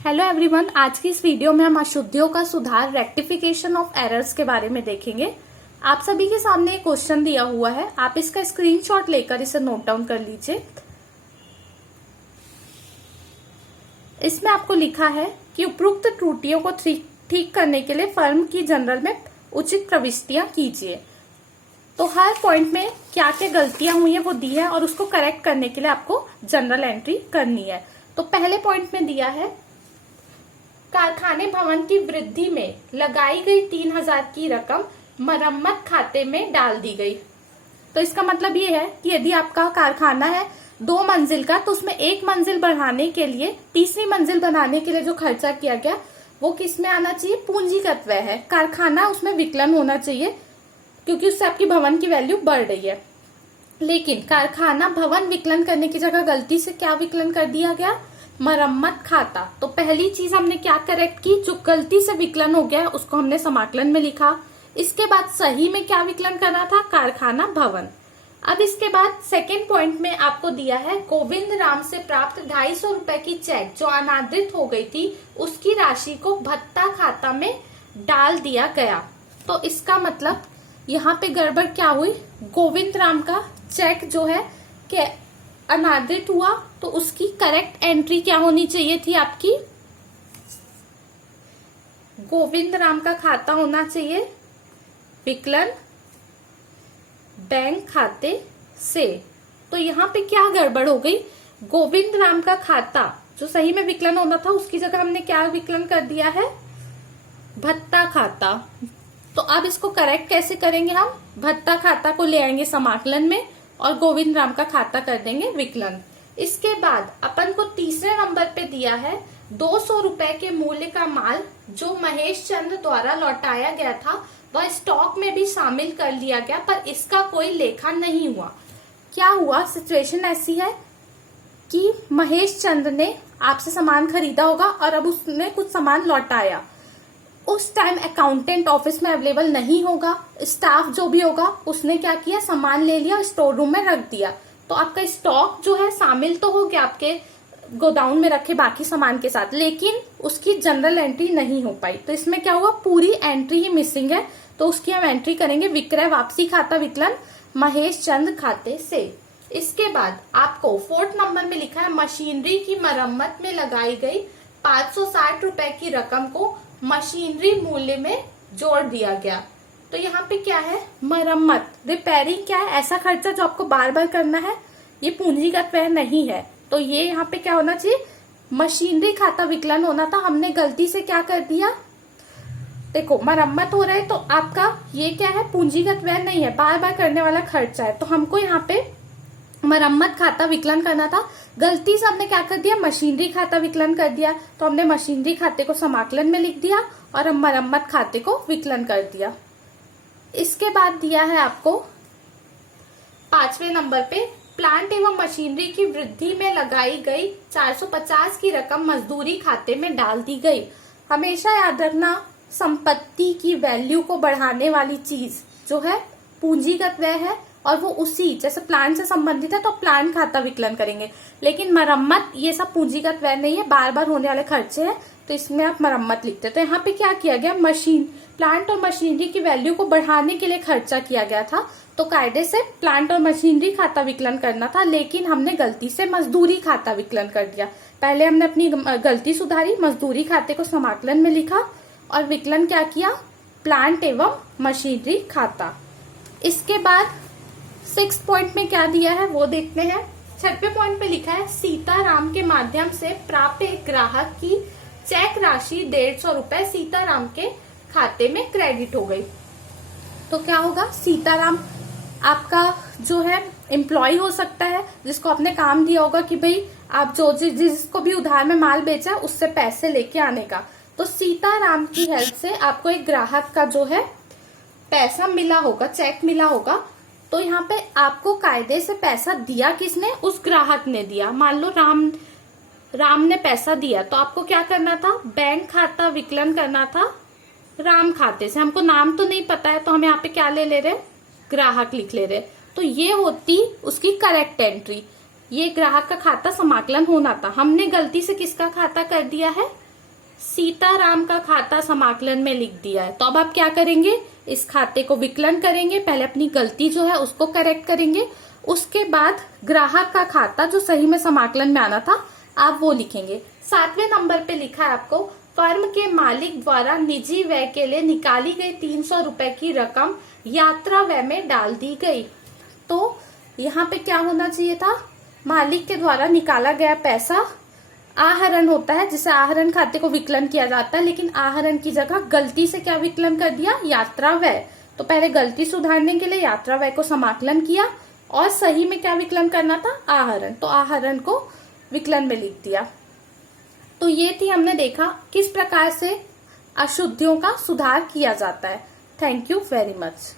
Hello everyone, आज की इस वीडियो में हम अशुद्धियों का सुधार रेक्टिफिकेशन ऑफ एरर्स के बारे में देखेंगे। आप सभी के सामने एक क्वेश्चन दिया हुआ है, आप इसका स्क्रीनशॉट लेकर इसे नोट डाउन कर लीजिए। इसमें आपको लिखा है कि उपरोक्त त्रुटियों को ठीक करने के लिए फर्म की जनरल में उचित प्रविष्टियां कीजिए। तो हर पॉइंट में क्या क्या गलतियां हुई है वो दी है और उसको करेक्ट करने के लिए आपको जनरल एंट्री करनी है। तो पहले पॉइंट में दिया है कारखाने भवन की वृद्धि में लगाई गई 3000 की रकम मरम्मत खाते में डाल दी गई। तो इसका मतलब ये है कि यदि आपका कारखाना है 2 मंजिल का, तो उसमें 1 मंजिल बढ़ाने के लिए, तीसरी मंजिल बनाने के लिए जो खर्चा किया गया वो किस में आना चाहिए? पूंजीगत व्यय है। कारखाना उसमें विकलन होना चाहिए क्योंकि उससे आपकी भवन की वैल्यू बढ़ रही है। लेकिन कारखाना भवन विकलन करने की जगह गलती से क्या विकलन कर दिया गया? मरम्मत खाता। तो पहली चीज हमने क्या करेक्ट की? जो गलती से विकलन हो गया उसको हमने समाकलन में लिखा। इसके बाद सही में क्या विकलन करना था? कारखाना भवन। अब इसके बाद सेकेंड पॉइंट में आपको दिया है गोविंद राम से प्राप्त 250 रुपए की चेक जो अनादृत हो गई थी उसकी राशि को भत्ता खाता में डाल दिया गया। तो इसका मतलब यहाँ पे गड़बड़ क्या हुई? गोविंद राम का चेक जो है कि अनादृत हुआ, तो उसकी करेक्ट एंट्री क्या होनी चाहिए थी आपकी? गोविंद राम का खाता होना चाहिए विकलन बैंक खाते से। तो यहाँ पे क्या गड़बड़ हो गई? गोविंद राम का खाता जो सही में विकलन होना था उसकी जगह हमने क्या विकलन कर दिया है? भत्ता खाता। तो अब इसको करेक्ट कैसे करेंगे हम? भत्ता खाता को ले आएंगे समाकलन में और गोविंद राम का खाता कर देंगे विकलन। इसके बाद अपन को तीसरे नंबर पे दिया है 200 रुपए के मूल्य का माल जो महेश चंद्र द्वारा लौटाया गया था वह स्टॉक में भी शामिल कर लिया गया, पर इसका कोई लेखा नहीं हुआ। क्या हुआ? सिचुएशन ऐसी है कि महेश चंद्र ने आपसे सामान खरीदा होगा और अब उसने कुछ सामान लौटाया। उस टाइम अकाउंटेंट ऑफिस में अवेलेबल नहीं होगा, स्टाफ जो भी होगा उसने क्या किया? सामान ले लिया, स्टोर रूम में रख दिया। तो आपका स्टॉक जो है शामिल तो हो गया आपके गोडाउन में रखे बाकी सामान के साथ, लेकिन उसकी जनरल एंट्री नहीं हो पाई। तो इसमें क्या हुआ? पूरी एंट्री ही मिसिंग है। तो उसकी हम एंट्री करेंगे विक्रय वापसी खाता विकलन महेश चंद्र खाते से। इसके बाद आपको 4th नंबर में लिखा है मशीनरी की मरम्मत में लगाई गई 560 रुपए की रकम को मशीनरी मूल्य में जोड़ दिया गया। तो यहाँ पे क्या है? मरम्मत, रिपेयरिंग क्या है? ऐसा खर्चा जो आपको बार बार करना है, ये पूंजीगत व्यय नहीं है। तो ये यहाँ पे क्या होना चाहिए? मशीनरी खाता विकलन होना था। हमने गलती से क्या कर दिया? देखो मरम्मत हो रहा है तो आपका ये क्या है? पूंजीगत व्यय नहीं है, बार बार करने वाला खर्चा है। तो हमको यहाँ पे मरम्मत खाता विकलन करना था, गलती से हमने क्या कर दिया? मशीनरी खाता विकलन कर दिया। तो हमने मशीनरी खाते को समाकलन में लिख दिया और हम मरम्मत खाते को विकलन कर दिया। इसके बाद दिया है आपको 5वें नंबर पे प्लांट एवं मशीनरी की वृद्धि में लगाई गई 450 की रकम मजदूरी खाते में डाल दी गई। हमेशा याद रखना, संपत्ति की वैल्यू को बढ़ाने वाली चीज जो है पूंजीगत व्यय है और वो उसी जैसे प्लांट से संबंधित है तो प्लांट खाता विकलन करेंगे। लेकिन मरम्मत ये सब पूंजीगत व्यय नहीं है, बार बार होने वाले खर्चे हैं, तो इसमें आप मरम्मत लिखते हैं। तो यहाँ पे क्या किया गया? प्लांट और मशीनरी की वैल्यू को बढ़ाने के लिए खर्चा किया गया था, तो कायदे से प्लांट और मशीनरी खाता विकलन करना था, लेकिन हमने गलती से मजदूरी खाता विकलन कर दिया। पहले हमने अपनी गलती सुधारी, मजदूरी खाते को समाकलन में लिखा और विकलन क्या किया? प्लांट एवं मशीनरी खाता। इसके बाद 6 पॉइंट में क्या दिया है वो देखते हैं। 6वें पॉइंट पे लिखा है सीताराम के माध्यम से प्राप्त एक ग्राहक की चेक राशि 150 रुपए सीताराम के खाते में क्रेडिट हो गई। तो क्या होगा? सीताराम आपका जो है एम्प्लॉय हो सकता है जिसको आपने काम दिया होगा कि भाई आप जो जिसको भी उधार में माल बेचा उससे पैसे लेके आने का। तो सीताराम की हेल्प से आपको एक ग्राहक का जो है पैसा मिला होगा, चेक मिला होगा। तो यहाँ पे आपको कायदे से पैसा दिया किसने? उस ग्राहक ने दिया। मान लो राम ने पैसा दिया, तो आपको क्या करना था? बैंक खाता विकलन करना था राम खाते से। हमको नाम तो नहीं पता है तो हम यहाँ पे क्या ले रहे? ग्राहक लिख ले रहे। तो ये होती उसकी करेक्ट एंट्री। ये ग्राहक का खाता समाकलन होना था, हमने गलती से किसका खाता कर दिया है? सीताराम का खाता समाकलन में लिख दिया है। तो अब आप क्या करेंगे, इस खाते को विकलन करेंगे, पहले अपनी गलती जो है उसको करेक्ट करेंगे, उसके बाद ग्राहक का खाता जो सही में समाकलन में आना था आप वो लिखेंगे। 7वें नंबर पे लिखा है आपको, फर्म के मालिक द्वारा निजी व्यय के लिए निकाली गई 300 रुपए की रकम यात्रा व्यय में डाल दी गई। तो यहाँ पे क्या होना चाहिए था, मालिक के द्वारा निकाला गया पैसा आहरण होता है, जिसे आहरण खाते को विकलन किया जाता है, लेकिन आहरण की जगह गलती से क्या विकलन कर दिया, यात्रा व्यय। तो पहले गलती सुधारने के लिए यात्रा व्यय को समाकलन किया और सही में क्या विकलन करना था, आहरण। तो आहरण को विकलन में लिख दिया। तो ये थी, हमने देखा किस प्रकार से अशुद्धियों का सुधार किया जाता है। Thank you very much.